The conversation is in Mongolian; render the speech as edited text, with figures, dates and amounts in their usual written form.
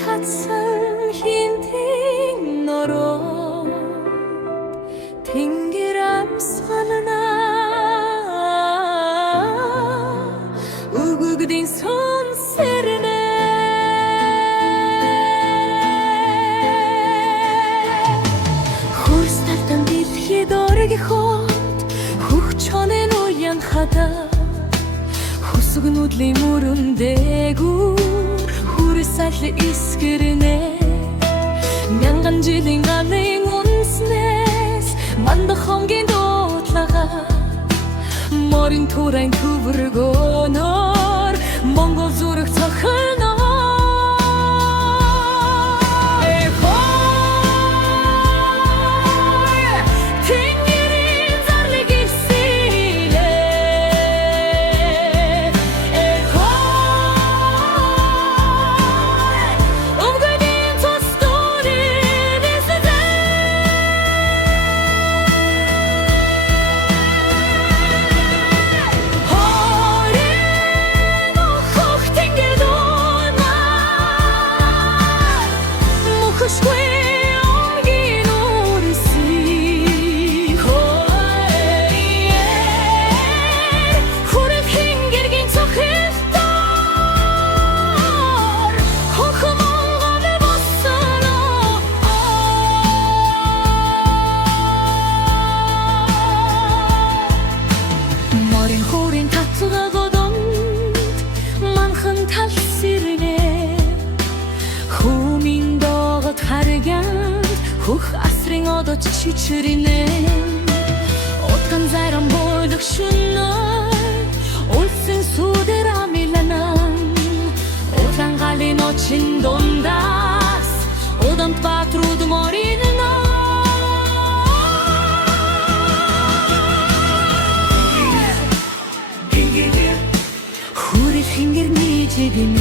татсан хинтэн нороо тэнгэр амсгалнаа өгөгдийн сонсэрнэ хөрс тартан дэлхийд оргиход хөх чонын уян хадаа хүсгнүүдлийн мөрөндээгүүр хүрсэл искэрнэ мянган жилийн ганын үнснээс мандах хонгийн дуудлага морин турайн төвөргөнөр монгол зүрх цохолно хөх асрын одод чичринэ отган зарам бойлох шүнөө улсын сүдэр амиланан улаан галын очин дундаас удамт баатруд моринна хүрэл хингэр нийжэдин